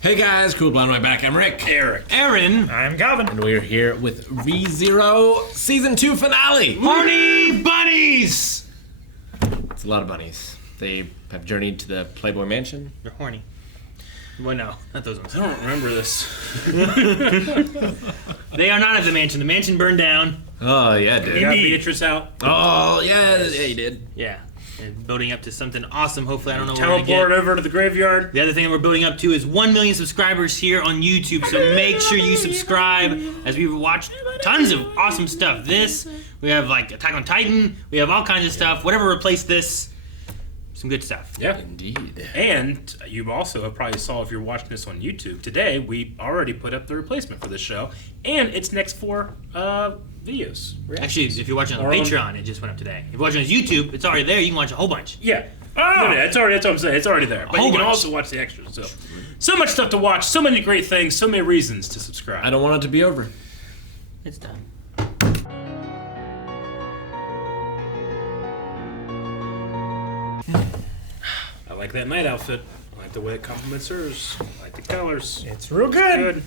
Hey guys, Cool Blind Way back. I'm Rick. Eric. Aaron. I'm Calvin. And we're here with ReZero Season 2 finale. Horny bunnies! It's a lot of bunnies. They have journeyed to the Playboy Mansion. They're horny. Well, no, not those ones. I don't remember this. They are not at the mansion. The mansion burned down. Oh, yeah, it did. Got Beatrice out. Oh, yeah, he did. Yeah. And building up to something awesome. Hopefully, I don't know what we're going to Teleport get. over to the graveyard. The other thing that we're building up to is 1 million subscribers here on YouTube, so make sure you subscribe as we watch tons of awesome stuff. We have like Attack on Titan, we have all kinds of stuff. Whatever replaced this, some good stuff. Yeah. Indeed. And you also have probably saw if you're watching this on YouTube, today we already put up the replacement for this show and its next 4 videos. Actually, if you're watching on Patreon, it just went up today. If you're watching on YouTube, it's already there. You can watch a whole bunch. Yeah. No, that's what I'm saying. It's already there. But you can also watch the extras. So much stuff to watch, so many great things, so many reasons to subscribe. I don't want it to be over. It's done. I like that night outfit. I like the way it complements hers. I like the colors. It's real good.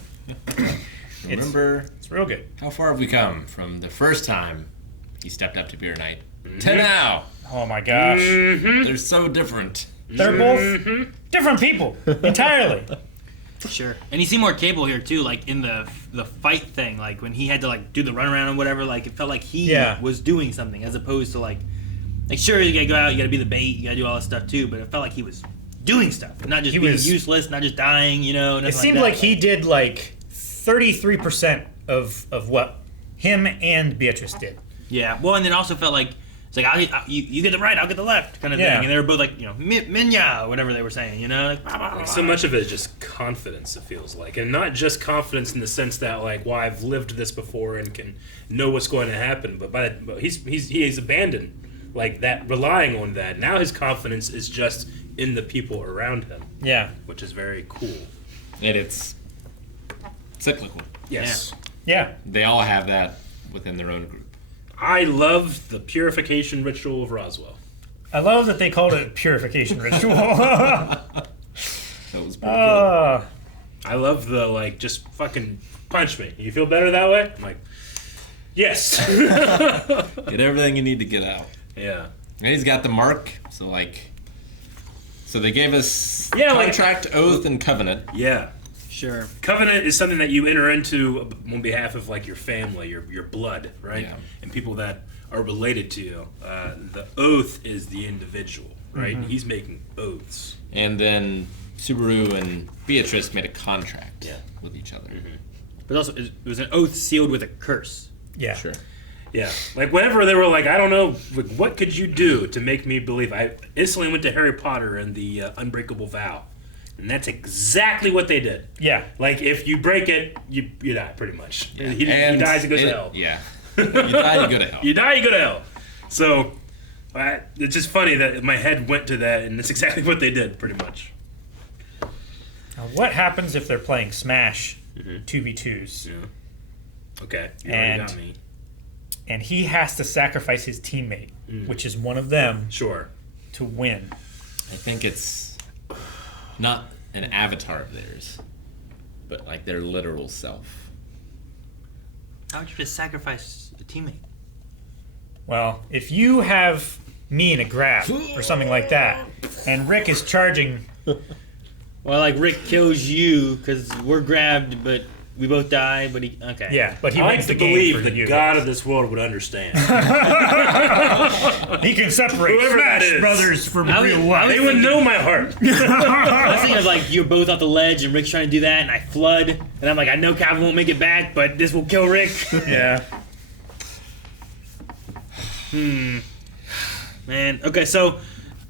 Remember, It's real good. how far have we come from the first time he stepped up to Beer Night to now? Oh my gosh. They're so different. They're both different people entirely. Sure. And you see more Cable here too, like in the fight thing, like when he had to like do the runaround and whatever, like it felt like he was doing something as opposed to like sure, you gotta go out, you gotta be the bait, you gotta do all this stuff too, but it felt like he was doing stuff, not just being useless, not just dying, you know. It seemed like he did like 33% of what him and Beatrice did. Yeah. Well, and then also felt like it's like you get the right, I'll get the left, kind of thing, and they were both like Minya or whatever they were saying, you know. Like, So much of it is just confidence, it feels like. And not just confidence in the sense that, like, well, I've lived this before and can know what's going to happen, but he's abandoned, like, that, relying on that. Now his confidence is just in the people around him. Yeah. Which is very cool. And it's cyclical. Yes. Yeah. They all have that within their own group. I love the purification ritual of Roswaal. I love that they called it a purification ritual. That was pretty good. I love the, like, just fucking punch me. You feel better that way? I'm like, yes. Get everything you need to get out. Yeah. And he's got the mark, so they gave us like- contract, oath, and covenant. Yeah. sure. Covenant is something that you enter into on behalf of, like, your family, your blood, right? Yeah. And people that are related to you. The oath is the individual, right? Mm-hmm. He's making oaths. And then Subaru and Beatrice made a contract Yeah. with each other. But also, it was an oath sealed with a curse. Yeah. Sure. Yeah. Like, whenever they were like, I don't know, like, what could you do to make me believe? I instantly went to Harry Potter and the Unbreakable Vow. And that's exactly what they did. Yeah. Like, if you break it, you die, pretty much. Yeah. He dies and goes to hell. Yeah. You die, you go to hell. You die, you go to hell. So, it's just funny that my head went to that, and that's exactly what they did, pretty much. Now, what happens if they're playing Smash 2v2s Yeah. Okay. You And- already got me. and he has to sacrifice his teammate, which is one of them, Sure. to win? I think it's not an avatar of theirs, but like their literal self. How would you just sacrifice a teammate? Well, if you have me in a grab or something like that, and Rick is charging, Well, like Rick kills you because we're grabbed, but we both die. But he but he I like wins to the game believe for the you. God of this world would understand. He can separate Whoever that Smash is. Brothers from I was- real I life. was They would know my heart. I was thinking of like you're both off the ledge and Rick's trying to do that, and I flood, and I'm like, I know Calvin won't make it back, but this will kill Rick. Yeah. Man, okay, so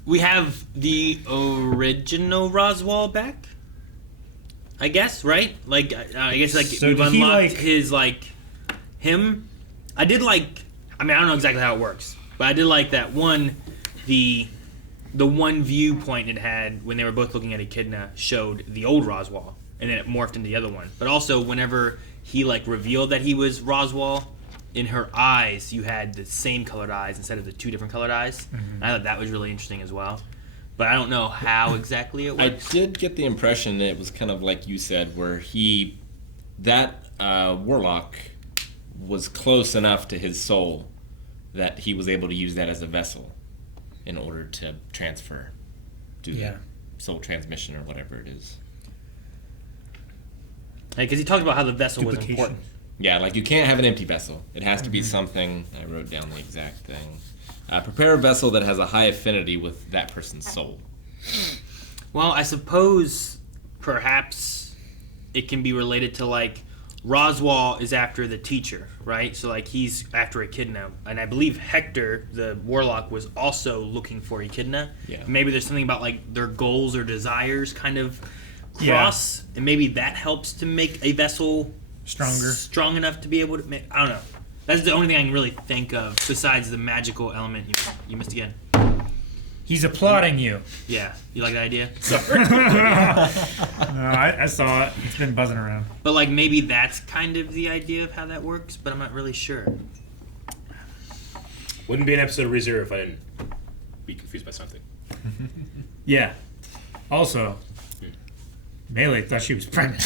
we have the original Roswaal back, I guess, right? Like, I guess like So we've did he, unlocked like- his him. I did I don't know exactly how it works, but I did like that one, the one viewpoint it had when they were both looking at Echidna showed the old Roswaal, and then it morphed into the other one. But also, whenever he revealed that he was Roswaal, in her eyes, you had the same colored eyes instead of the two different colored eyes. I thought that was really interesting as well. but I don't know how exactly it I works. did get the impression that it was kind of like you said, where that warlock was close enough to his soul that he was able to use that as a vessel in order to transfer, do the soul transmission or whatever it is. Because he talked about how the vessel was Duplication. important. Yeah, like you can't have an empty vessel. It has to be something. I wrote down the exact thing. Prepare a vessel that has a high affinity with that person's soul. Well, I suppose perhaps it can be related to like Roswaal is after the teacher, right? So like he's after Echidna, and I believe Hector, the warlock, was also looking for Echidna. Yeah. Maybe there's something about like their goals or desires kind of cross, and maybe that helps to make a vessel strong enough to be able to make. I don't know. That's the only thing I can really think of besides the magical element you missed again. He's applauding you. Yeah, you like that idea? No, I saw it. It's been buzzing around. But like maybe that's kind of the idea of how that works, but I'm not really sure. Wouldn't be an episode of ReZero if I didn't be confused by something. Yeah. Also, Melee thought she was pregnant.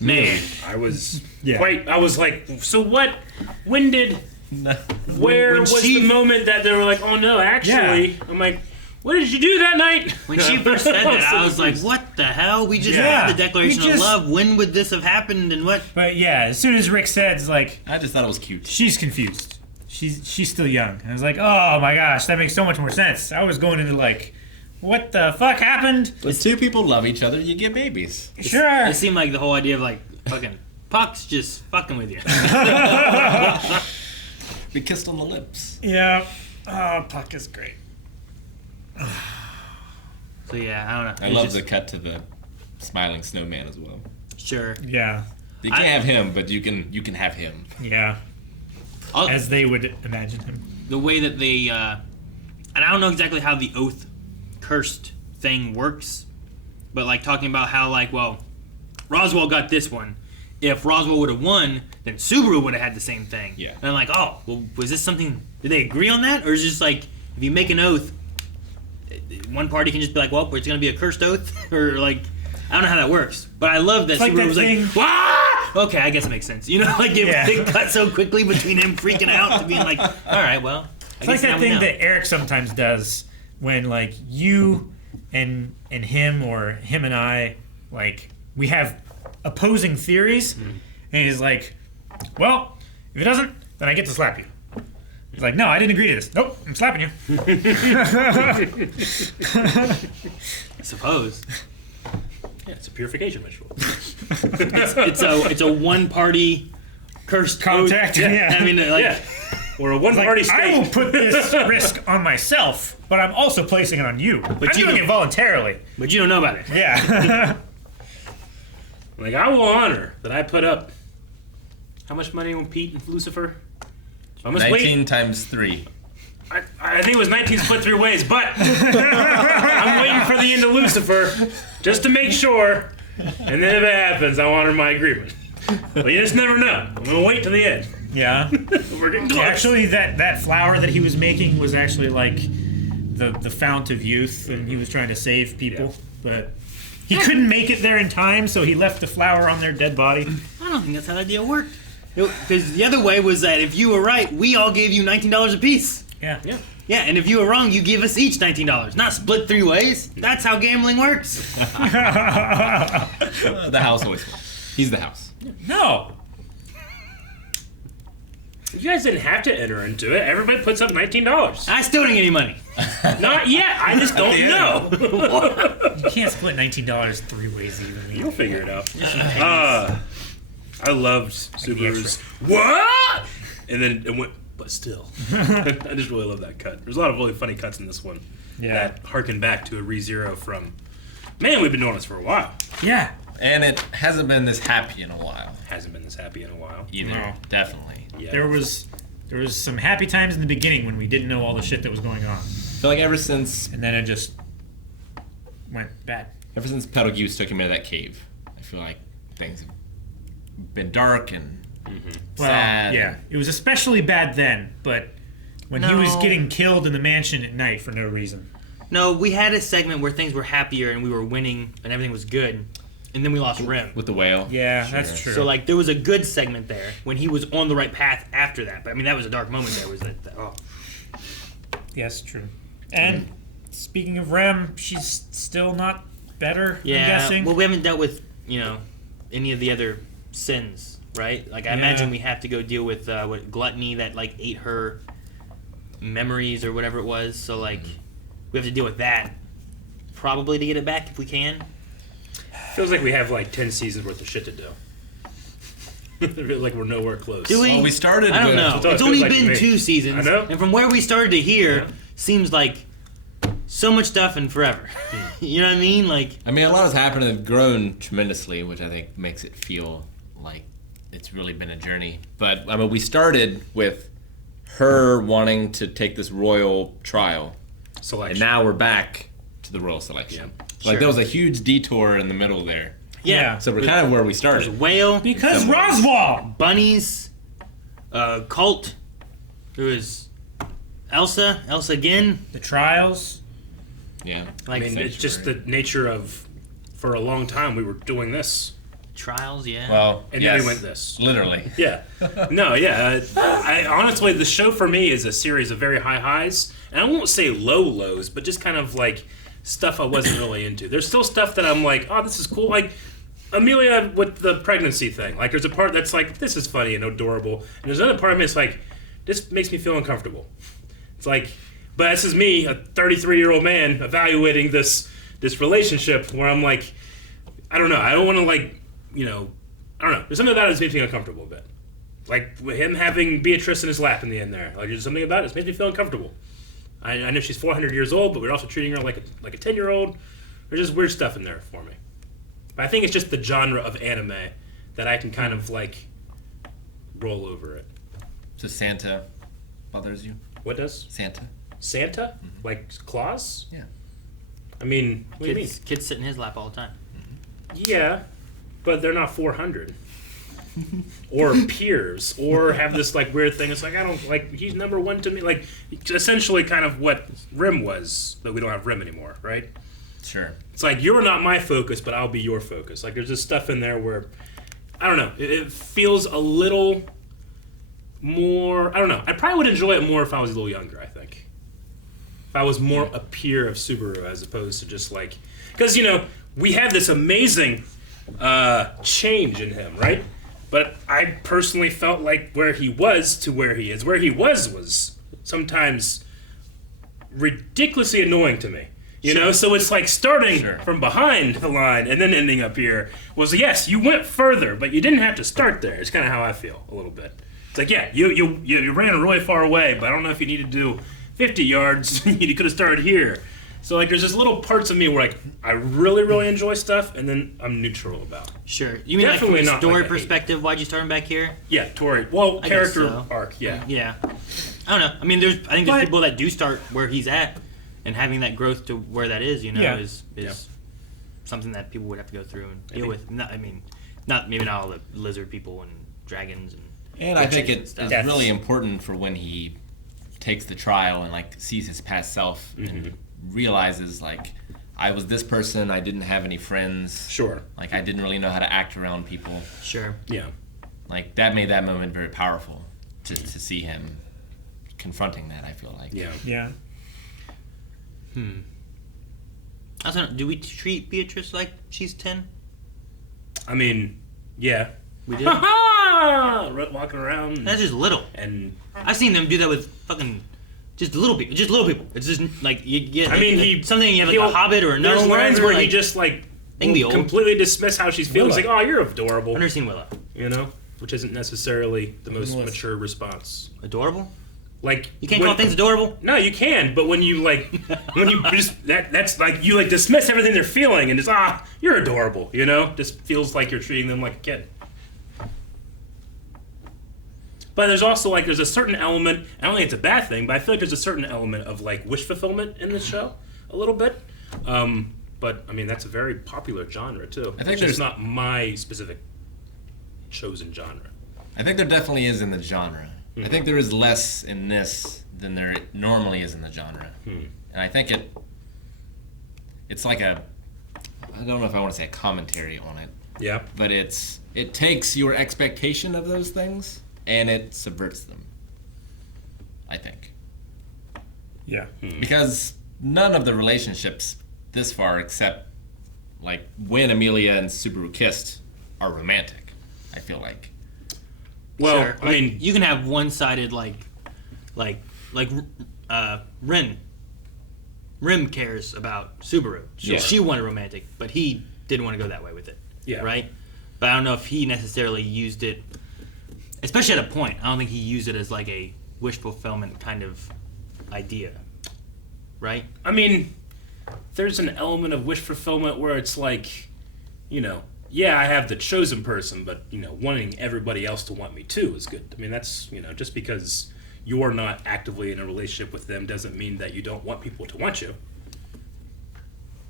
Man, I was Yeah. I was like, so what? When did? Where when was she- the moment that they were like, oh no, actually? Yeah. I'm like, what did you do that night? when she first said that, I was like, what the hell? We just Yeah. had the Declaration We of just- Love. When would this have happened and what? But yeah, as soon as Rick said, it's like, I just thought it was cute. she's confused. She's still young. And I was like, oh my gosh, that makes so much more sense. I was going into like, what the fuck happened? When two people love each other, you get babies. Sure. It seemed like the whole idea of like fucking Puck's just fucking with you. We kissed on the lips. Yeah. Oh, Puck is great. So yeah, I don't know. I It's love just- the cut to the smiling snowman as well. Sure. Yeah. You can't have him, but you can have him. Yeah. I'll- As they would imagine him. the way that they and I don't know exactly how the oath cursed thing works, but like talking about how like, well, Roswaal got this one. If Roswaal would have won, then Subaru would have had the same thing. Yeah. And I'm like, oh, well, was this something? Did they agree on that, or is it just like if you make an oath, one party can just be like, well, it's gonna be a cursed oath, or like, I don't know how that works. But I love that like Subaru that was thing- like, Wah! Okay, I guess it makes sense. You know, like Yeah. they cut so quickly between him freaking out to being like, all right, well. It's like that thing that Eric sometimes does when like you and him or him and I, like, we have opposing theories, and he's like, well, if it doesn't, then I get to slap you. He's like, no, I didn't agree to this. Nope, I'm slapping you. I suppose. Yeah, it's a purification ritual. It's a one party cursed Contact, oath. yeah. I mean, like, Yeah. We're a one-party Like, I will state. put this risk on myself, but I'm also placing it on you. I'm you doing don't- it voluntarily. but you don't know about it. Yeah. Like, I will honor that I put up how much money on Pete and Lucifer? I must 19 wait. times 3. I think it was 19 split 3 ways, but I'm waiting for the end of Lucifer just to make sure. And then if it happens, I'll honor my agreement. But you just never know. I'm going to wait till the end. Yeah. We're getting close. Actually, that flower that he was making was actually like the fount of youth, and he was trying to save people, but he couldn't make it there in time, so he left the flower on their dead body. I don't think that's how that deal worked. Because the other way was that if you were right, we all gave you $19 a piece. Yeah. Yeah. Yeah, and if you were wrong, you give us each $19. Not split 3 ways. That's how gambling works. The house always wins. He's the house. No. You guys didn't have to enter into it. Everybody puts up $19. I still didn't get any money. Not yet. I just don't know. You can't split $19 3 ways evenly. You'll figure it out. I loved Subaru's what? And then it went, but still. I just really love that cut. There's a lot of really funny cuts in this one. Yeah. That harken back to a ReZero from, man, we've been doing this for a while. Yeah. And it hasn't been this happy in a while Hasn't been this happy in a while. either. No. Definitely. Yeah. There was some happy times in the beginning when we didn't know all the shit that was going on, I feel like ever since and then it just went bad. Betelgeuse took him into that cave, I feel like things have been dark and Well, sad. yeah, it was especially bad then, but when he was No. getting killed in the mansion at night for no reason. No, we had a segment where things were happier and we were winning and everything was good, and then we lost Rim. With the whale. Yeah, Sure. that's true. So like there was a good segment there when he was on the right path after that. But I mean that was a dark moment there. Was that? Oh. Yes, true. And speaking of Rem, she's still not better, Yeah. I'm guessing. Well, we haven't dealt with any of the other sins, right? Like I imagine we have to go deal with what gluttony that like ate her memories or whatever it was. So like we have to deal with that probably to get it back if we can. Feels like we have like 10 seasons worth of shit to do. Like we're nowhere close. Do we? Well, we started I don't with- know. That's what It's it only feels like to been me. 2 seasons, I know. and from where we started to here, Yeah. seems like so much stuff and forever. You know what I mean? Like, I mean, a lot has happened and grown tremendously, which I think makes it feel like it's really been a journey. But I mean, we started with her wanting to take this royal trial, Selection. and now we're back to the royal selection. Like Sure. there was a huge detour in the middle there, yeah. so we're kind of where we There's started. whale, Because Roswaal! bunnies, cult. There was Elsa again. The trials. Yeah, Like I mean, it's just the nature of, for a long time, we were doing this. trials, yeah. well, And yes, then we went this. literally. Yeah. No, yeah. I honestly, the show for me is a series of very high highs. And I won't say low lows, but just kind of like stuff I wasn't really into. There's still stuff that I'm like, oh, this is cool. Like Amelia with the pregnancy thing. Like there's a part that's like, this is funny and adorable. And there's another part of me that's like, this makes me feel uncomfortable. It's like, but this is me, a 33-year-old man, evaluating this relationship where I'm like, I don't know. I don't want to like, I don't know. There's something about it that makes me uncomfortable a bit. Like with him having Beatrice in his lap in the end there. Like there's something about it that makes me feel uncomfortable. I know she's 400 years old, but we're also treating her like a 10-year-old. There's just weird stuff in there for me. But I think it's just the genre of anime that I can kind of like roll over it. So Santa bothers you? What does? Santa? Santa? Like Claus? Yeah. I mean, what do you mean? Kids sit in his lap all the time. Yeah, but they're not 400. Or peers, or have this like weird thing. It's like I don't like. He's number one to me. Like essentially, kind of what Rim was, but we don't have Rim anymore, right? Sure. It's like you're not my focus, but I'll be your focus. Like there's this stuff in there where I don't know. It feels a little more. I don't know. I probably would enjoy it more if I was a little younger. I think if I was more a peer of Subaru as opposed to just like because we have this amazing change in him, right? But I personally felt like where he was to where he is, where he was sometimes ridiculously annoying to me. You know, so it's like starting Sure. from behind the line and then ending up here was yes, you went further, but you didn't have to start there. It's kind of how I feel a little bit. It's like yeah, you ran really far away, but I don't know if you need to do 50 yards. You could have started here. So like there's just little parts of me where like I really enjoy stuff and then I'm neutral about. Sure. You mean Definitely like from not a story like I hate. perspective? Why'd you start him back here? Yeah, Tori. Well, I guess character so. arc. Yeah. Yeah. I don't know. I mean, I think there's But- people that do start where he's at, and having that growth to where that is, Yeah. is Yeah. something that people would have to go through and Maybe. deal with. Maybe not all the lizard people and dragons And I think chicken it's stuff. That's- really important for when he takes the trial and like sees his past self and realizes like I was this person, I didn't have any friends, Sure. like I didn't really know how to act around people. Sure. Yeah. Like that made that moment very powerful to see him confronting that. I feel like Yeah. Yeah. I don't know. Do we treat Beatrice like she's 10? I mean, yeah. We do. Walking around That's just little. and I've seen them do that with fucking just little people. Just little people. It's just like you get. I mean, like, he something you have like he'll- a Hobbit or a there's gnome. lines whatever, where like, he just like They can be will old. completely dismiss how she's feeling. It's like, Willow. oh, you're adorable. I've never seen Willow. You know, which isn't necessarily the most Willow. mature response. Adorable. Like You can't when- call things adorable. No, you can, but when you like, when you just that's like you like dismiss everything they're feeling and just you're adorable, you know? Just feels like you're treating them like a kid. But there's also like there's a certain element. I don't think it's a bad thing, but I feel like there's a certain element of like wish fulfillment in this show, a little bit. But I mean that's a very popular genre too. I think it's there's- just not my specific chosen genre. I think there definitely is in the genre. I think there is less in this than there normally is in the genre, and I think it it's like I don't know if I want to say a commentary on it, Yeah. but it takes your expectation of those things and it subverts them, I think. Yeah. Because none of the relationships this far, except like when Amelia and Subaru kissed, are romantic, I feel like. Well, Sure. I mean, you can have one-sided Rim cares about Subaru. Sure. She wanted romantic, but he didn't want to go that way with it. Yeah. Right? But I don't know if he necessarily used it, especially at a point. I don't think he used it as like a wish fulfillment kind of idea. Right? I mean, there's an element of wish fulfillment where it's like, yeah, I have the chosen person, but, wanting everybody else to want me too is good. I mean, that's, just because you're not actively in a relationship with them doesn't mean that you don't want people to want you.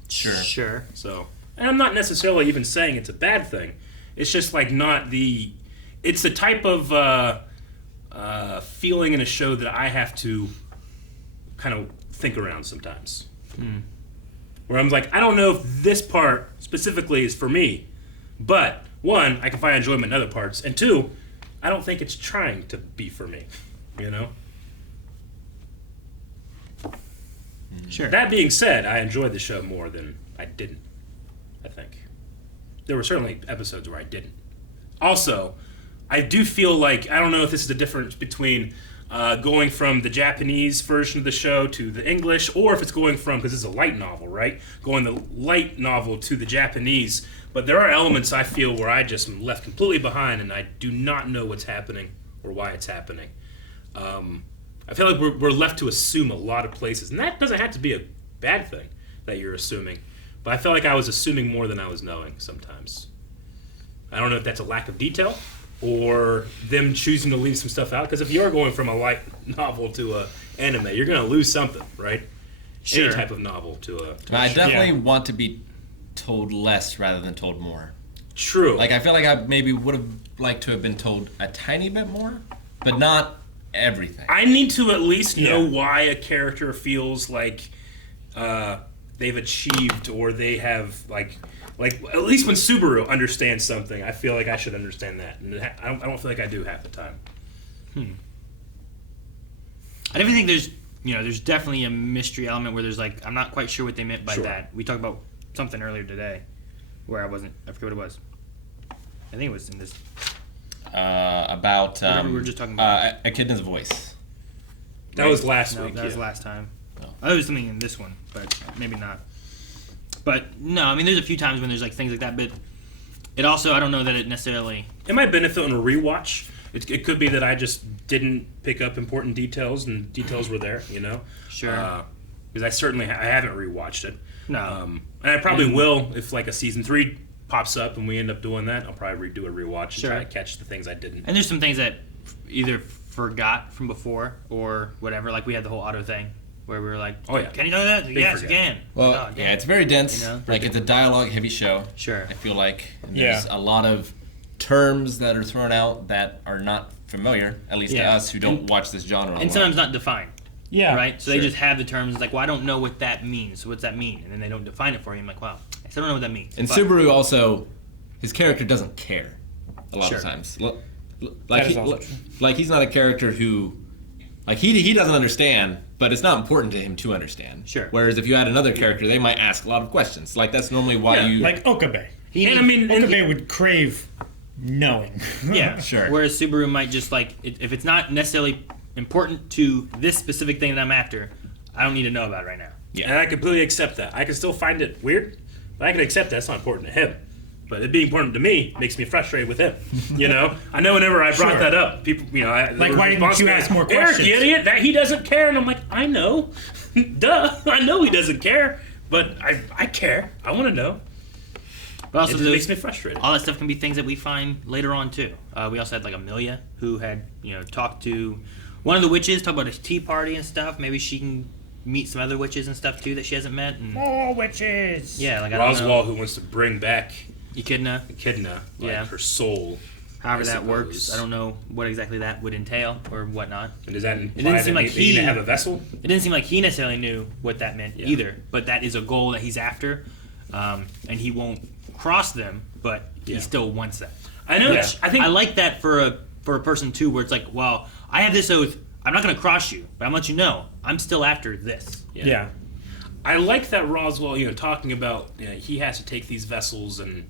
Sure. So, and I'm not necessarily even saying it's a bad thing. It's just like it's the type of feeling in a show that I have to kind of think around sometimes. Where I'm like, I don't know if this part specifically is for me, but one, I can find enjoyment in other parts, and two, I don't think it's trying to be for me, Sure. That being said, I enjoyed the show more than I didn't, I think. There were certainly episodes where I didn't. Also, I do feel like, I don't know if this is the difference between going from the Japanese version of the show to the English, or if it's going from, because it's a light novel, right? Going the light novel to the Japanese. But there are elements I feel where I just am left completely behind and I do not know what's happening or why it's happening. I feel like we're left to assume a lot of places, and that doesn't have to be a bad thing that you're assuming. But I felt like I was assuming more than I was knowing sometimes. I don't know if that's a lack of detail or them choosing to leave some stuff out. Because if you're going from a light novel to a anime, you're going to lose something, right? Sure. Any type of novel to a I show. definitely want to be told less rather than told more. True. Like, I feel like I maybe would have liked to have been told a tiny bit more, but not everything. I need to at least know why a character feels like they've achieved or they have like at least when Subaru understands something, I feel like I should understand that, and I don't feel like I do half the time. I definitely think there's definitely a mystery element where there's like, I'm not quite sure what they meant by Sure. that. We talked about something earlier today where I forget what it was. I think it was in this. About Whatever we were just talking about. Echidna's voice. That was last No, week. that was yeah. last time. Oh. Oh, there was something in this one, but maybe not. But no, I mean, there's a few times when there's like things like that, but it also, I don't know that it necessarily. It might benefit in a rewatch. It could be that I just didn't pick up important details, and details were there, Sure. Because I certainly I haven't rewatched it. No. And I probably will if like a season 3 pops up and we end up doing that. I'll probably redo a rewatch Sure. and try to catch the things I didn't. And there's some things that either forgot from before or whatever. Like we had the whole auto thing where we were like, Oh, yeah. can you know that? Big Yes, you forget. can. Well, Oh, yeah, damn. it's very dense. You know? Like, it's a dialogue-heavy show. Sure. I feel like. And Yeah. there's a lot of terms that are thrown out that are not familiar, at least to Yeah. us who don't watch this genre a lot. And sometimes not defined. Yeah. Right? So they Sure. just have the terms. It's like, well, I don't know what that means. So what's that mean? And then they don't define it for you. I'm like, wow, I still don't know what that means. And But- Subaru also, his character doesn't care a lot Sure. of times. Like, That is also true. like he's not a character who, like he doesn't understand, but it's not important to him to understand. Sure. Whereas if you had another character, they might ask a lot of questions. Like that's normally why Yeah, you Like Okabe. And I mean, and Okabe would crave knowing. Yeah, Sure. Whereas Subaru might just like, if it's not necessarily important to this specific thing that I'm after, I don't need to know about it right now. and I completely accept that. I can still find it weird, but I can accept that's not important to him. But it being important to me makes me frustrated with him. I know whenever I brought Sure. that up, people, Like, why didn't you ask more Eric, questions? you idiot, that he doesn't care. And I'm like, I know. Duh. I know he doesn't care, but I care. I want to know. But also, It just makes me frustrated. all that stuff can be things that we find later on too. We also had like Amelia, who had talked to one of the witches, talk about his tea party and stuff. Maybe she can meet some other witches and stuff too that she hasn't met. And More witches. yeah, like I don't know. Roswaal, who wants to bring back Echidna. Echidna, Yeah. her soul. however I that works. suppose. I don't know what exactly that would entail or whatnot. And does that didn't imply seem that like they need to he- have a vessel? It didn't seem like he necessarily knew what that meant Yeah. either, but that is a goal that he's after, and he won't cross them, but Yeah. he still wants that. I know. Which I think I like that for a person too, where it's like, well, I have this oath. I'm not going to cross you, but I'm going to let you know I'm still after this. Yeah. I like that Roswaal, talking about he has to take these vessels and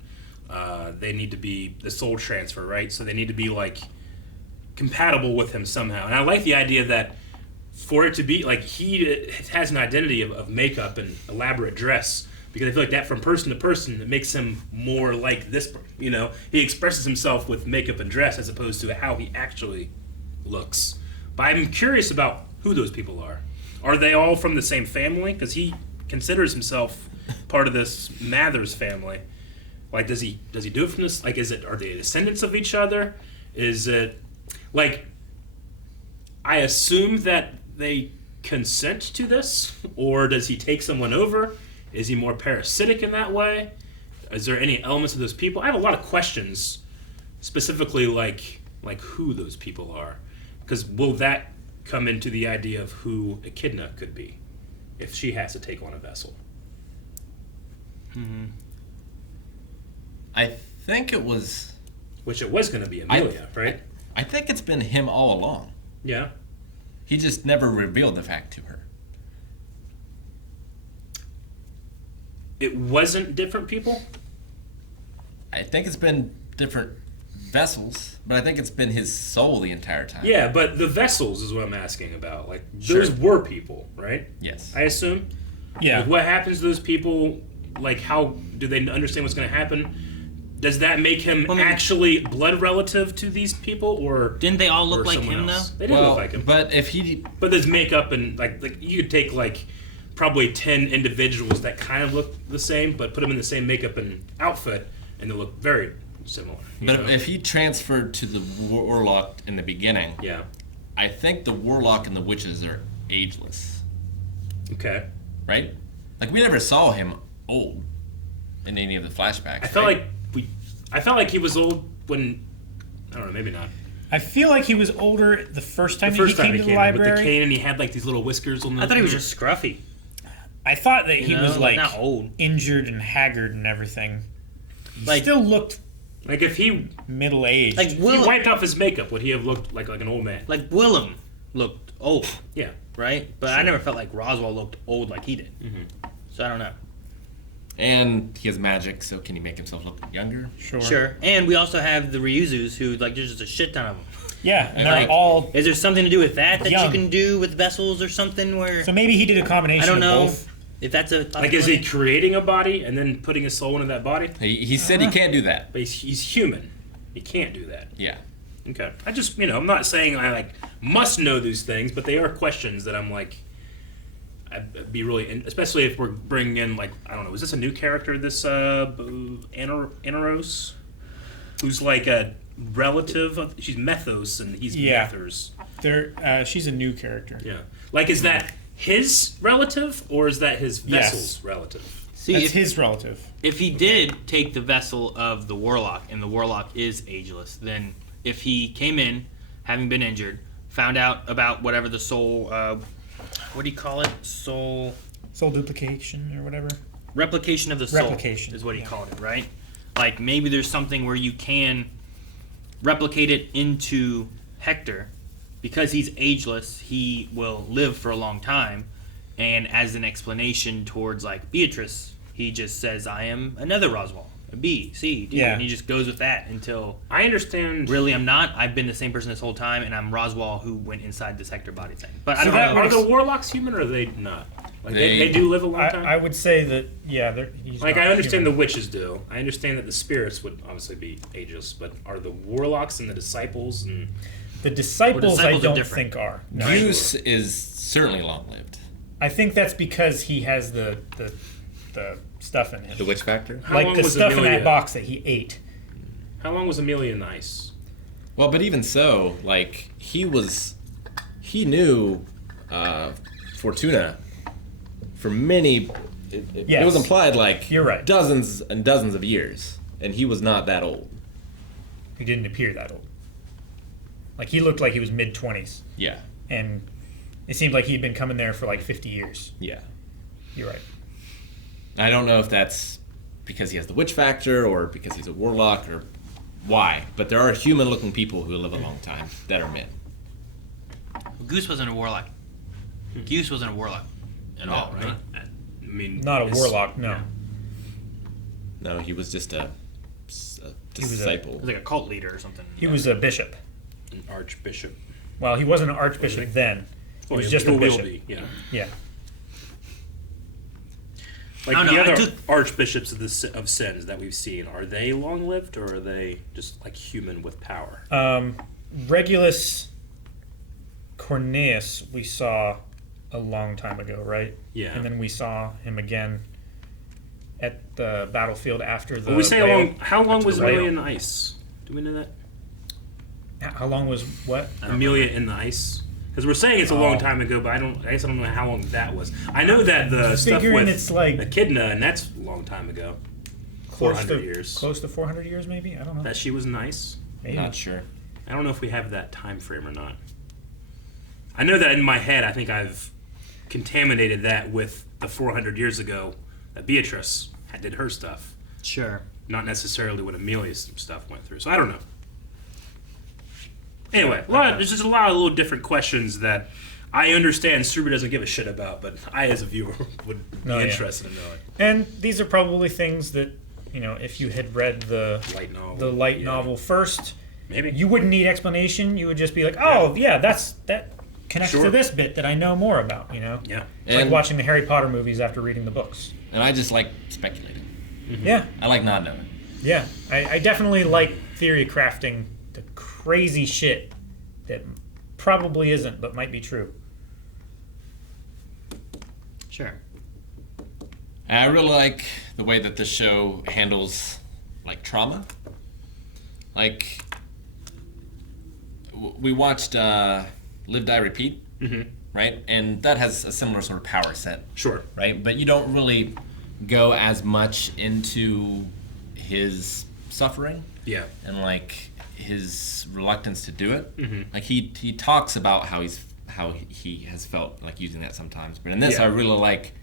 they need to be the soul transfer, right? So they need to be like compatible with him somehow. And I like the idea that for it to be like he has an identity of makeup and elaborate dress, because I feel like that from person to person it makes him more like this. He expresses himself with makeup and dress as opposed to how he actually looks. But I'm curious about who those people are. Are they all from the same family? Because he considers himself part of this Mathers family. Like, does he do it from this? Like, are they descendants of each other? Is it like? I assume that they consent to this, or does he take someone over? Is he more parasitic in that way? Is there any elements of those people? I have a lot of questions, specifically like who those people are, because will that come into the idea of who Echidna could be if she has to take on a vessel? I think it was. Which it was going to be Amelia, right? I think it's been him all along. Yeah. He just never revealed the fact to her. It wasn't different people? I think it's been different vessels, but I think it's been his soul the entire time. Yeah, but the vessels is what I'm asking about. Like, Sure. those were people, right? Yes. I assume? Yeah. Like, what happens to those people? Like, how do they understand what's going to happen? Does that make him Well, I mean- actually blood relative to these people, or Didn't they all or look like someone him else? though? They didn't look like him. But if he, But there's makeup and like you could take like probably 10 individuals that kind of look the same, but put them in the same makeup and outfit, and they look very similar. you know? if he transferred to the warlock in the beginning, Yeah. I think the warlock and the witches are ageless, Okay. right? Like we never saw him old in any of the flashbacks. I felt right? like he was old when I don't know, maybe not. I feel like he was older the first time The first he time came he to the came in with library. the cane and he had like these little whiskers on the I thought he was just scruffy. I thought that he know, was like not old. injured and haggard and everything. He Like- still looked like if he middle aged. Like he Willem, wiped off his makeup, would he have looked like an old man? like Willem looked old, Yeah. right? But I never felt like Roswaal looked old like he did. Mm-hmm. So I don't know. And he has magic, so can he make himself look younger? Sure. And we also have the Ryuzus who like there's just a shit ton of them. Yeah, and they're like- all. Is there something to do with that Young. you can do with vessels or something where So maybe he did a combination I don't know of both. if that's a Like is he creating a body and then putting his soul into that body? He said he can't do that. But he's human. He can't do that. Yeah. Okay. I just, I'm not saying I like must know these things, but they are questions that I'm like, I'd be really, especially if we're bringing in like, I don't know, is this a new character? This Anaros, who's like a relative of, she's Methos and he's Yeah. Methers. She's a new character. Yeah. Like, is that his relative or is that his Yes. vessel's relative? See That's if, his relative. if he did take the vessel of the warlock and the warlock is ageless, then if he came in having been injured, found out about whatever the soul what do you call it? Soul Soul duplication or whatever. replication of the soul Replication, is what he yeah. called it, right? Like maybe there's something where you can replicate it into Hector. Because he's ageless, he will live for a long time. And as an explanation towards like Beatrice, he just says, I am another Roswaal. A B, C, D. Yeah. And he just goes with that until I understand. really I'm not. I've been the same person this whole time and I'm Roswaal who went inside this Hector body thing. But I So don't that know. Are the warlocks human or are they not? Like they They- do live a long time? I would say that, yeah, he's Like, not I understand human. the witches do. I understand that the spirits would obviously be ageless, but are the warlocks and the disciples and The disciples, Well, disciples I are don't different. think are. No. Zeus is certainly long-lived. I think that's because he has the stuff in him. The witch factor? how Like long the was stuff in Amelia? that box that he ate. How long was Amelia in ice? Well, but even so, like he knew Fortuna for many. It Yes. was implied like You're right. dozens and dozens of years, and he was not that old. he didn't appear that old. Like, he looked like he was mid-20s. Yeah. And it seemed like he'd been coming there for like 50 years. Yeah. You're right. I don't know if that's because he has the witch factor or because he's a warlock or why, but there are human-looking people who live a long time that are men. Goose wasn't a warlock. Goose wasn't a warlock at all, right? I mean, Not a warlock, no. No, he was just a was a- disciple. It was like a cult leader or something. He was a bishop. an archbishop. Well, he wasn't an archbishop Was he? then. He was Well, just he a will bishop. be, yeah. Yeah. Like I don't the know, I other took- archbishops of sins that we've seen, are they long-lived or are they just like human with power? Regulus Cornelius we saw a long time ago, right? Yeah. And then we saw him again at the battlefield after the. When we say whale. how long was the whale. Amelia in the ice? Do we know that? How long was what? Amelia in the ice? Because we're saying it's a long time ago, but I guess I don't know how long that was. I know that the stuff Figuring with it's like Echidna, and that's a long time ago. 400 years. Close to 400 years, maybe. I don't know. That she was nice. Maybe. Not sure. I don't know if we have that time frame or not. I know that in my head, I think I've contaminated that with the 400 years ago that Beatrice did her stuff. Sure. Not necessarily what Amelia's stuff went through. So I don't know. Anyway, there's just a lot of little different questions that I understand Super doesn't give a shit about, but I, as a viewer, would be No, yeah. interested in knowing. And these are probably things that, you know, if you had read the light novel first, Maybe. you wouldn't need explanation. You would just be like, oh, yeah, that connects Sure. to this bit that I know more about, you know? Yeah. It's like And- watching the Harry Potter movies after reading the books. And I just like speculating. Yeah, I like not knowing. yeah. I definitely like theory crafting the crazy shit that probably isn't, but might be true. Sure. And I really like the way that the show handles like trauma. Like we watched Live, Die, Repeat, right? And that has a similar sort of power set, Sure. right? But you don't really go as much into his suffering Yeah. and like his reluctance to do it. Like he talks about how he has felt like using that sometimes, but in this Yeah. I really like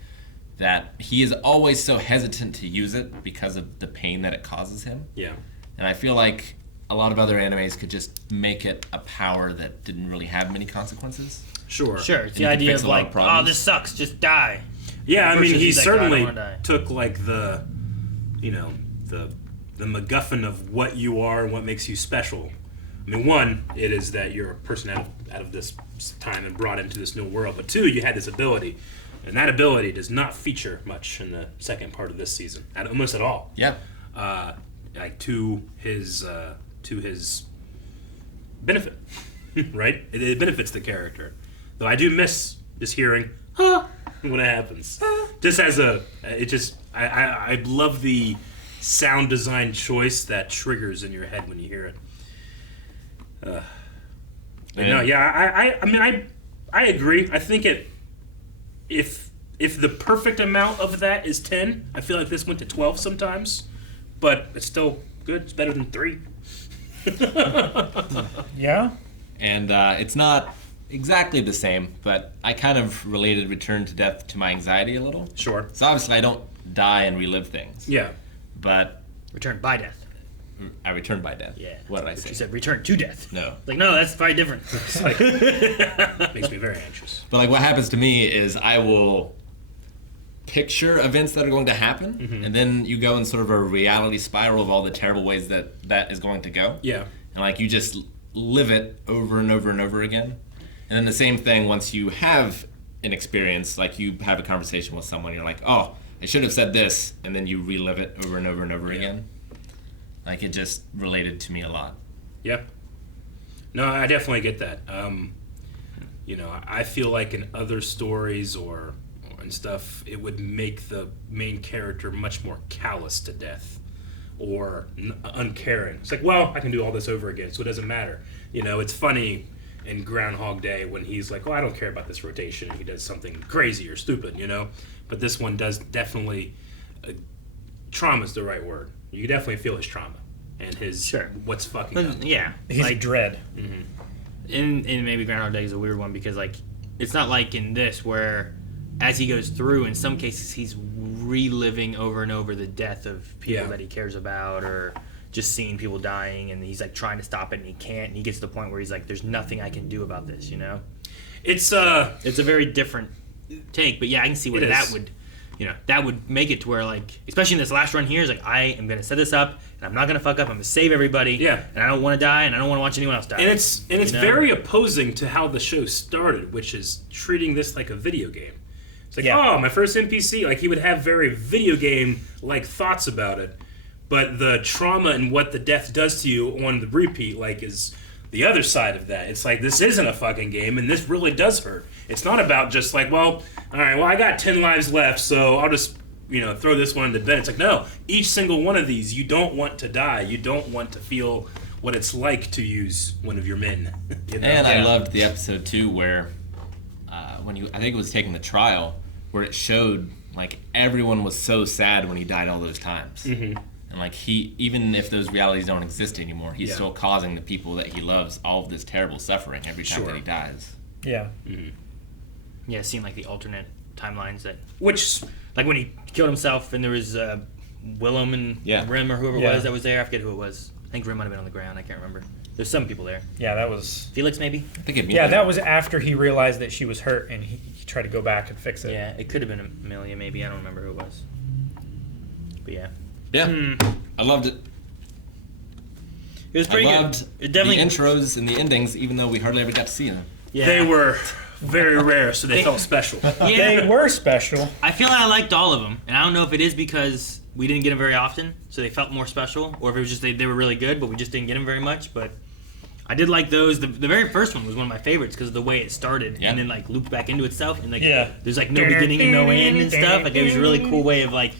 that he is always so hesitant to use it because of the pain that it causes him. Yeah. And I feel like a lot of other animes could just make it a power that didn't really have many consequences. Sure. Sure. It's And the you can idea fix of a lot of like, oh, problems. this sucks, just die. Yeah, I mean, Versus he he's like, "I don't certainly wanna die." took like the MacGuffin of what you are and what makes you special. I mean, one, it is that you're a person out of this time and brought into this new world. But two, you had this ability, and that ability does not feature much in the second part of this season, almost at all. Yeah. Like to his benefit, right? It benefits the character. Though I do miss just hearing when it happens. Just as I love the sound design choice that triggers in your head when you hear it. But no, yeah, I agree. I think if the perfect amount of that is 10, I feel like this went to 12 sometimes, but it's still good. It's better than 3. Yeah? And it's not exactly the same, but I kind of related Return to Death to my anxiety a little. Sure. So obviously I don't die and relive things, Yeah. but Return by death. I return by death. Yeah. What did I say? She said return to death. No. Like, no, that's very different. It's like, makes me very anxious. But like what happens to me is I will picture events that are going to happen, and then you go in sort of a reality spiral of all the terrible ways that is going to go. Yeah. And like you just live it over and over and over again. And then the same thing once you have an experience, like you have a conversation with someone, you're like, oh, I should have said this, and then you relive it over and over and over again. Like it just related to me a lot. Yeah. No, I definitely get that. I feel like in other stories or and stuff, it would make the main character much more callous to death or uncaring. It's like, well, I can do all this over again, so it doesn't matter. It's funny in Groundhog Day when he's like, oh, I don't care about this rotation, and he does something crazy or stupid, But this one does definitely, trauma is the right word. You definitely feel his trauma. and his Sure. what's fucking up. Yeah, He's like dread. and maybe Groundhog Day is a weird one because like it's not like in this where as he goes through, in some cases he's reliving over and over the death of people Yeah. that he cares about, or just seeing people dying, and he's like trying to stop it and he can't, and he gets to the point where he's like, there's nothing I can do about this, you know. It's It's a very different take, but yeah, I can see where It that is. would, that would make it to where like, especially in this last run here, is like I am gonna set this up and I'm not gonna fuck up. I'm gonna save everybody. Yeah. And I don't want to die, and I don't want to watch anyone else die. and it's You know? very opposing to how the show started, which is treating this like a video game. It's like, Yeah. oh, my first NPC, like he would have very video game like thoughts about it, but the trauma and what the death does to you on the repeat like is the other side of that. It's like this isn't a fucking game, and this really does hurt. It's not about just like, well, all right, well I got 10 lives left, so I'll just throw this one into bed. It's like, no, each single one of these, you don't want to die. You don't want to feel what it's like to use one of your men. you know? And I Yeah. loved the episode too where I think it was taking the trial, where it showed like everyone was so sad when he died all those times. Mm-hmm. And like he, even if those realities don't exist anymore, he's Yeah. still causing the people that he loves all of this terrible suffering every time Sure. that he dies. Yeah. yeah, seeing like the alternate timelines that, Which, like when he killed himself and there was Willem and Yeah. Rim or whoever it Yeah. was that was there. I forget who it was. I think Rim might have been on the ground. I can't remember. There's some people there. Yeah, that was. Felix maybe. I think it. Yeah, that was after he realized that she was hurt, and he tried to go back and fix it. Yeah, it could have been Amelia maybe. I don't remember who it was. But yeah, Yeah, I loved it. it was pretty I good. loved It definitely. the intros and the endings, even though we hardly ever got to see them. Yeah. they were very rare, so they felt special. Yeah. They were special. I feel like I liked all of them, and I don't know if it is because we didn't get them very often, so they felt more special, or if it was just they were really good, but we just didn't get them very much. But I did like those. The very first one was one of my favorites because of the way it started, Yeah. and then like looped back into itself, and like Yeah. there's like no beginning and no end and stuff. Like it was a really cool way of like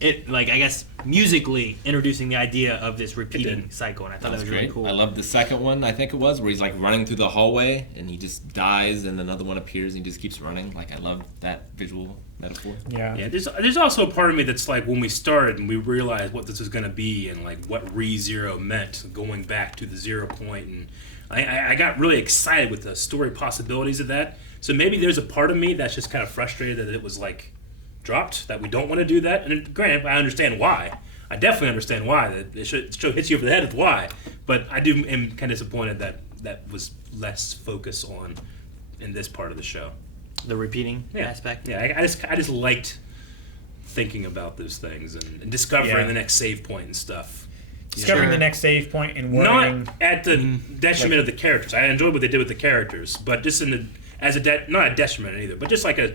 it, like I guess musically introducing the idea of this repeating did. cycle, and I thought That that was was really great. cool. I loved the second one, I think it was, where he's like running through the hallway and he just dies and another one appears and he just keeps running. Like I love that visual metaphor. Yeah. Yeah, there's also a part of me that's like when we started and we realized what this was going to be and like what ReZero meant, going back to the 0 point, and I got really excited with the story possibilities of that. So maybe there's a part of me that's just kind of frustrated that it was like dropped, that we don't want to do that. And granted, I understand why. I definitely understand why. That the show hits you over the head with why. But I am kind of disappointed that that was less focus on in this part of the show. The repeating aspect. Yeah, I just liked thinking about those things and discovering Yeah. the next save point and stuff. Discovering Sure. the next save point and worrying. Not at the detriment of the characters. I enjoyed what they did with the characters, but just in the not a detriment either, but just like a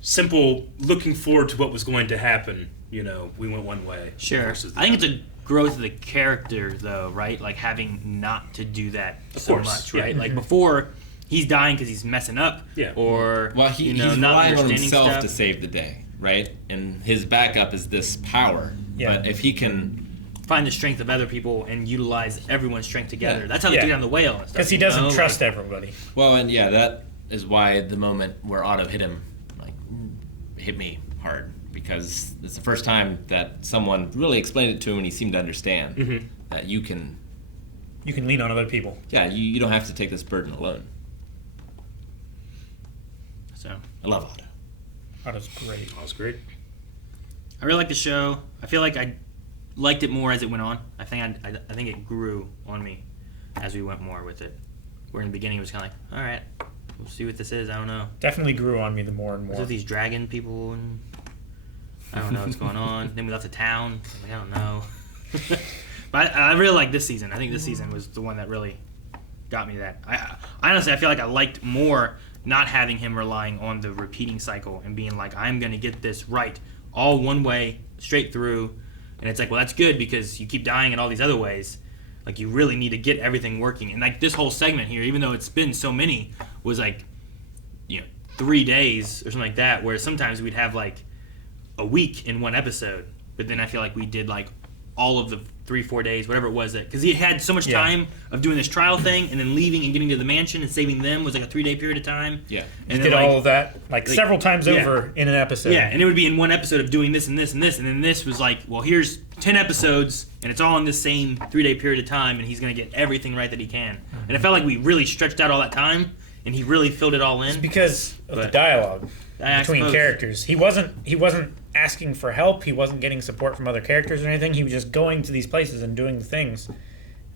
simple looking forward to what was going to happen. You know, we went one way. Sure. versus the I think it's other. a growth of the character, though, right? Like having not to do that so course, much, yeah. right? Like before, he's dying because he's messing up, Yeah. or Well, he's not relying on understanding himself stuff. to save the day, right? And his backup is this power. Yeah. But if he can, Find the strength of other people and utilize everyone's strength together. Yeah. That's how they Yeah. took down the whale and stuff. Because he you doesn't know? trust Like, everybody. well, and yeah, that is why the moment where Otto hit him, like, hit me hard. Because it's the first time that someone really explained it to him and he seemed to understand Mm-hmm. that you can, You can lean on other people. yeah, you don't have to take this burden alone. So I love Otto. That was great. That was great. I really like the show. I feel like I liked it more as it went on. I think I think it grew on me as we went more with it. Where in the beginning it was kind of like, all right, we'll see what this is. I don't know. Definitely grew on me the more and What's more. with these dragon people and I don't know what's going on. Then we left the town. I'm like, I don't know. But I really like this season. I think this season was the one that really got me that. I honestly, I feel like I liked more not having him relying on the repeating cycle and being like, I'm going to get this right all one way, straight through. And it's like, well, that's good because you keep dying in all these other ways. Like, you really need to get everything working. And, like, this whole segment here, even though it's been so many, was, like, 3 days or something like that, where sometimes we'd have, like, a week in one episode. But then I feel like we did, like, all of the 3-4 days, whatever it was, because he had so much Yeah. time of doing this trial thing and then leaving and getting to the mansion and saving them was like a 3-day period of time. Yeah. And Did then, all of that like several times yeah. over in an episode. Yeah, and it would be in one episode of doing this and this and this, and then this was like, well, here's 10 episodes, and it's all in this same 3-day period of time, and he's going to get everything right that he can. And it felt like we really stretched out all that time, and he really filled it all in. Because of the But- dialogue I between suppose. characters. He wasn't asking for help. He wasn't getting support from other characters or anything. He was just going to these places and doing the things,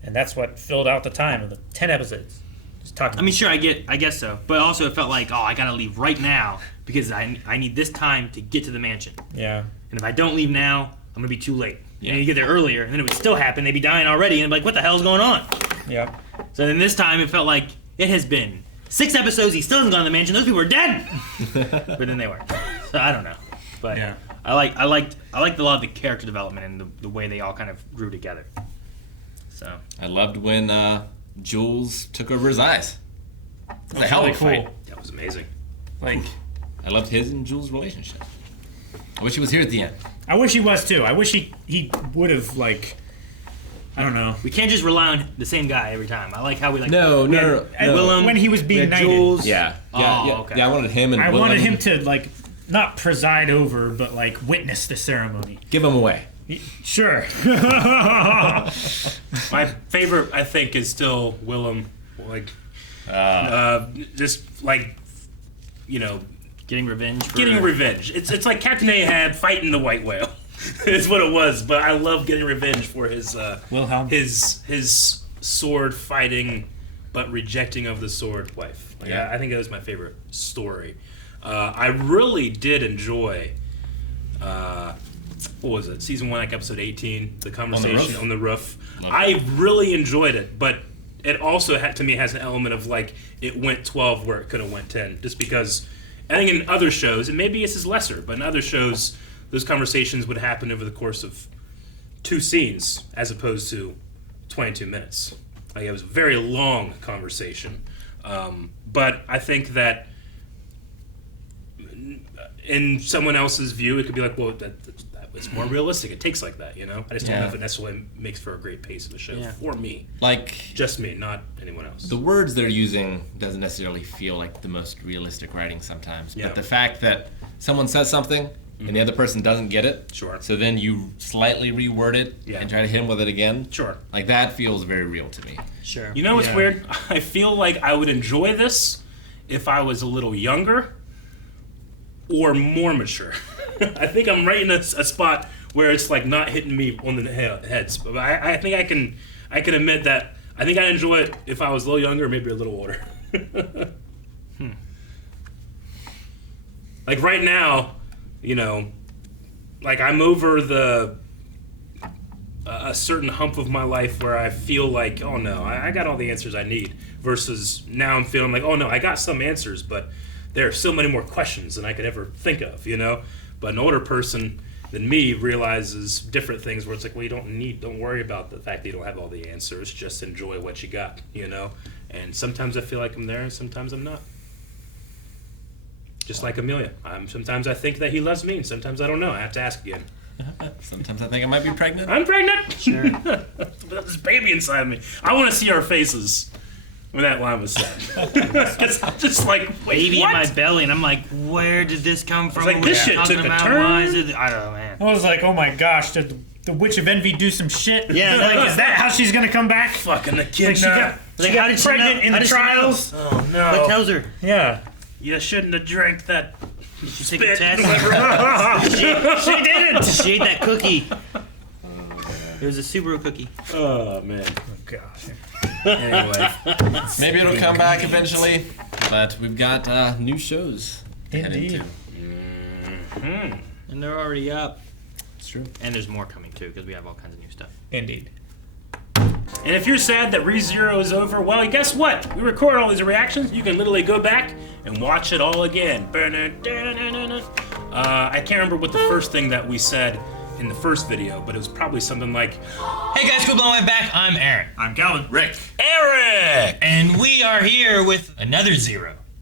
and that's what filled out the time of the 10 episodes. Just talking. I mean, sure, I guess so, but also it felt like, oh, I gotta leave right now because I need this time to get to the mansion, yeah. and if I don't leave now, I'm gonna be too late. Yeah. And you get there earlier, and then it would still happen. They'd be dying already, and I'd be like, what the hell's going on? Yeah. So then this time it felt like it has been 6 episodes. He still hasn't gone to the mansion. Those people are dead. But then they were. So I don't know. But Yeah. I liked a lot of the character development and the way they all kind of grew together. So I loved when Jules took over his eyes. It was a hell of a really cool. fight. That was amazing. Like, I loved his and Jules' relationship. I wish he was here at the end. I wish he was too. I wish he would have like, I don't know. we can't just rely on the same guy every time. I like how we like No. Willem, When he was we being had knighted. Jules. Yeah. Oh, okay. Yeah, I wanted him and I Willem. wanted him to like not preside over, but like witness the ceremony. Give him away. Sure. My favorite, I think, is still Willem. Like, just like, you know, Getting revenge. For, getting revenge. It's like Captain Ahab fighting the white whale. It's what it was. But I love getting revenge for his Wilhelm. his sword fighting, but rejecting of the sword wife. Like, Yeah. I think that was my favorite story. I really did enjoy. What was it? Season 1, like episode 18, the conversation on the roof. I really enjoyed it, but it also to me has an element of like it went 12 where it could have went 10, just because I think in other shows, and maybe this is lesser, but in other shows, those conversations would happen over the course of 2 scenes as opposed to 22 minutes. Like it was a very long conversation, but I think that in someone else's view, it could be like, well, it's more realistic. It takes like that, you know? I just don't know if it necessarily makes for a great pace of the show for me. Like, Just me, not anyone else. the words they're using doesn't necessarily feel like the most realistic writing sometimes. Yeah. But the fact that someone says something and the other person doesn't get it, Sure. so then you slightly reword it Yeah. and try to hit him with it again, Sure. like that feels very real to me. Sure. You know what's Yeah. weird? I feel like I would enjoy this if I was a little younger or more mature. I think I'm right in a spot where it's like not hitting me on the heads. But I think I can admit that I think I'd enjoy it if I was a little younger, maybe a little older. Like right now, you know, like I'm over a certain hump of my life where I feel like, oh no, I got all the answers I need, versus now I'm feeling like, oh no, I got some answers, but there are so many more questions than I could ever think of, you know? But an older person than me realizes different things where it's like, well, don't worry about the fact that you don't have all the answers, just enjoy what you got, you know? And sometimes I feel like I'm there and sometimes I'm not. Just like Amelia. Sometimes I think that he loves me and sometimes I don't know. I have to ask again. Sometimes I think I might be pregnant. I'm pregnant. Sure. With this baby inside me. I want to see our faces when that line was said. just like, wait, Baby what? in my belly, and I'm like, where did this come from? like, What this are you shit took talking a about? turn. Why is it? I don't know, man. I was like, oh my gosh, did the Witch of Envy do some shit? Yeah, Like, is that how she's gonna come back? Fucking the Like, kid. she got, Like, she how got did she pregnant know? in How the did she know? trials? Oh What no. tells her? Yeah. You shouldn't have drank that. Did she take a Spit. test? She didn't! She ate that cookie. It was a Subaru cookie. Oh man. Oh gosh. Anyway. Maybe it'll come back eventually, but we've got new shows to head Indeed. into. And they're already up. It's true. And there's more coming too, because we have all kinds of new stuff. Indeed. And if you're sad that ReZero is over, well, guess what? We record all these reactions. You can literally go back and watch it all again. I can't remember what the first thing that we said in the first video, but it was probably something like, Hey guys, cool blowing back. I'm Aaron. I'm Calvin. Rick. Eric! And we are here with another zero.